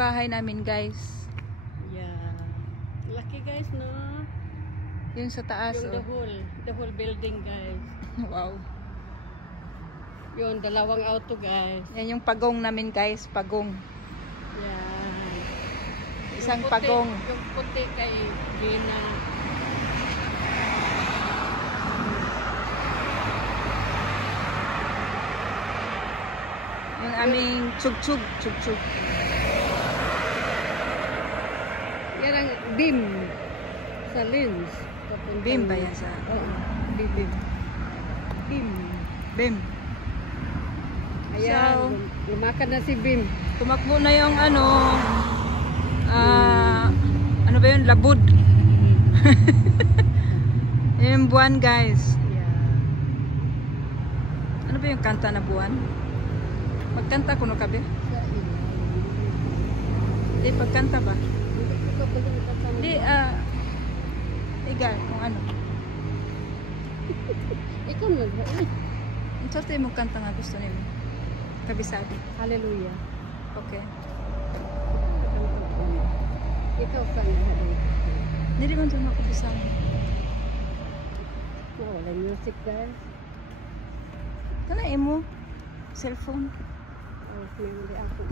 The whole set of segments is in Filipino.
Bahay namin guys. Yeah. Lucky guys, no? Yung sa taas. Yung the whole building guys. Wow. Yung dalawang auto guys. Yan yung pagong namin guys, pagong. Yeah. Isang yung puti, pagong. Yung puti kay Gina. Yung aming tsug-tsug. Yan ang beam sa lens. Beam ba yan sa? Oo. Beam. Ayan, lumakad na si Bim. Tumakbo na yung ano ba yun? Labud. Yung buwan guys. Yeah. Ano ba yung kanta na buwan? Magkanta ko no kabe? Hindi, pagkanta ba? Hindi, egal kung ano. Ikaw mo ba? Ang sorte mo kanta nga gusto niyo. Kabisado. Hallelujah. Okay. Ikaw ka na. Hindi man dyan ako bisado. Wala music guys. Kana imo? Cellphone? Oh, hindi ako.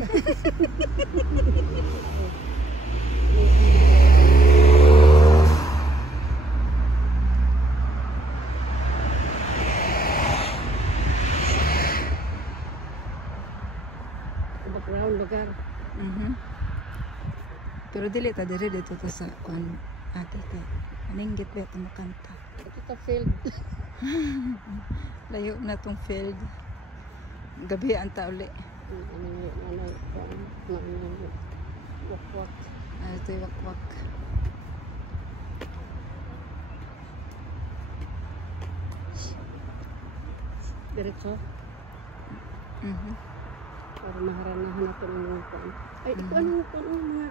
Background lugar. Pero dili ta dire dito ta sa kuan ate kay aninggit ba ta makanta. Ito ta field. Layo na tong field. Gabi ang tauli. Wakwak. Ito yung wakwak. Diretso. Para maharanahan natin ang mga kuan. Ay, ito anong kuan mga?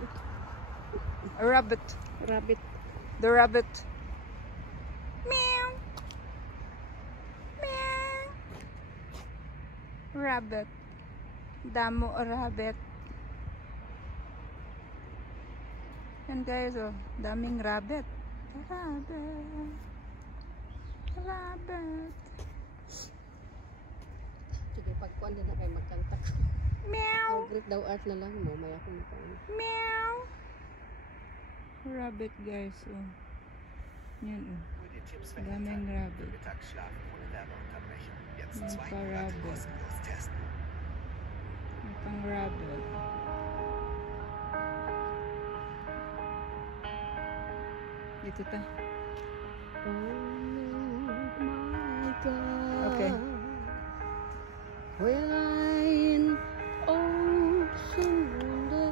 A rabbit. Rabbit. The rabbit. Meow. Meow. Rabbit. Damo rabbit. Yan guys, oh, daming rabbit. Rabbit. Rabbit. Sige, pagkuan din na kayo magkanta. Meow. Great daw art na lang mo, may ako magkanta. Meow. Rabbit guys, oh. Yan, oh. Daming rabbit. Yan pa rabbit. Yan pang rabbit. Dito ta. Oh my God. Okay. When I in ocean wonder,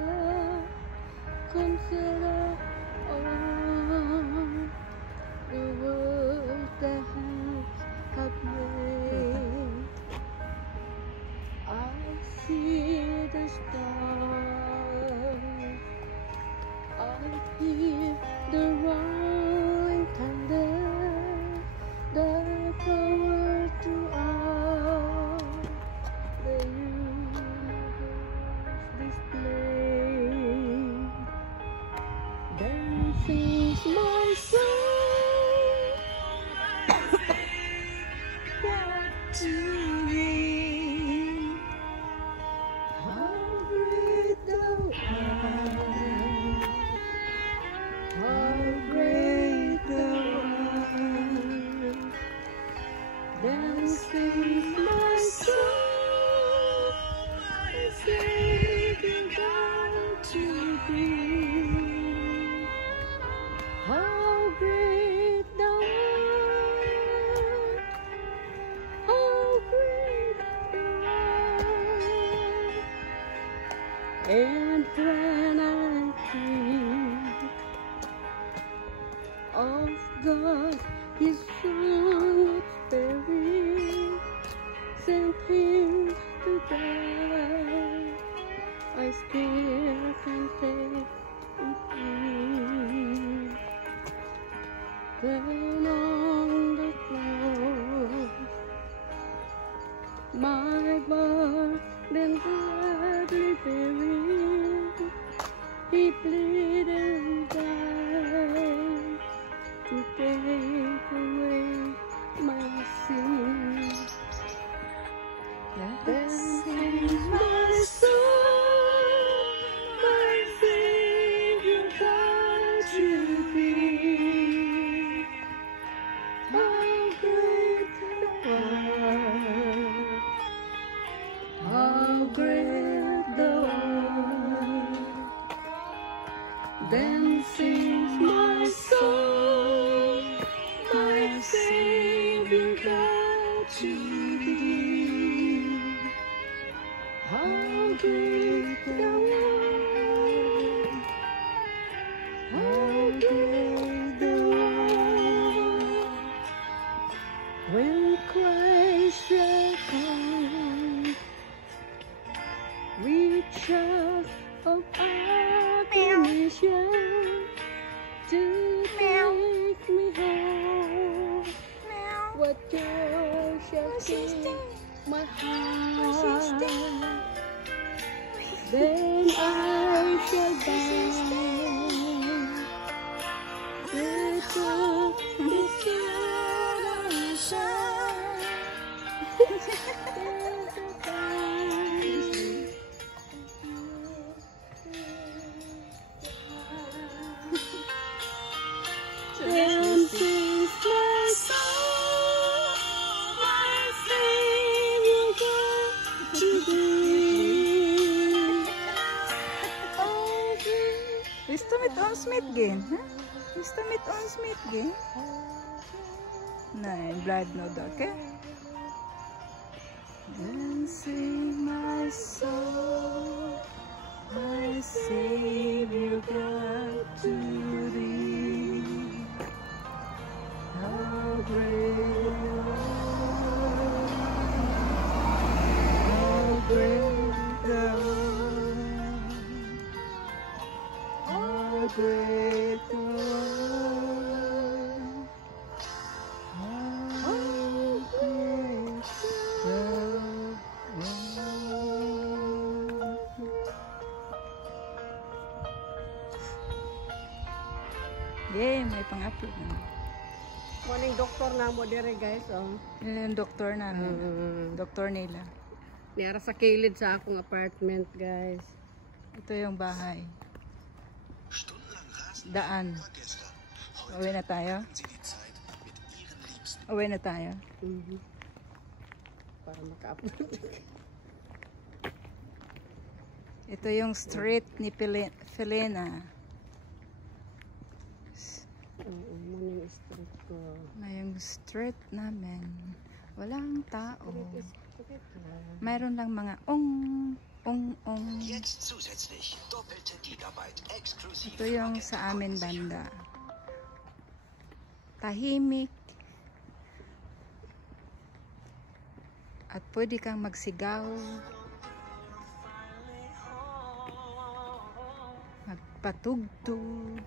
consider all the world that have made. I see the stars, I hear the rolling thunder. sings my soul, my Savior God to thee. How great thou art, how great thou art. And when I think of God, His Son buried, sent Him to die, I still can take it in. Then on the cross, my burden gladly buried, He bled and died to take away my sin. Then sings my soul, my Savior God to thee. How great thou art, how great thou art. Then sings my soul, my Savior God to thee. How great thou art, how great thou art. When Christ shall come, reach out of acclamation to take me home. What joy shall fill my heart? Then I shall bow with up the Then sings my soul, my Savior God to thee. Oh, Willst du mit uns mitgehen? Hä? Willst du mit uns mitgehen? Nein, bleib nur da, okay? Then sing my soul, my Savior God to thee. How great thou art, how great thou art, how great thou art. Yay, may pang-upload na. morning doktor na mo dire guys, oh. Yun yung doktor namin. Doktor nila. Niyara sa kilid sa akong apartment, guys. Ito yung bahay. Daan. Uwi na tayo? Uwi na tayo? Para maka-upload. Ito yung street ni Felena. Morning street ko. Na yung street namin. Walang tao. Mayroon lang mga Ito yung sa amin banda. Tahimik. At pwede kang magsigaw. Magpatugtog.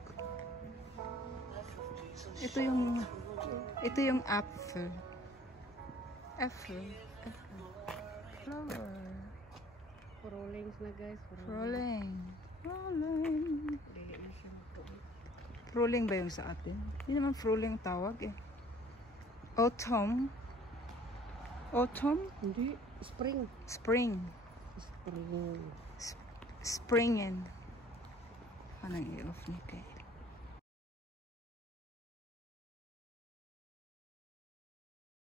Ito yung apple. Flower. Rolling na guys. Rolling. Rolling ba yung sa atin? Hindi naman rolling tawag eh. Autumn. Hindi. Spring. Springin. Anong i-off ni Kay?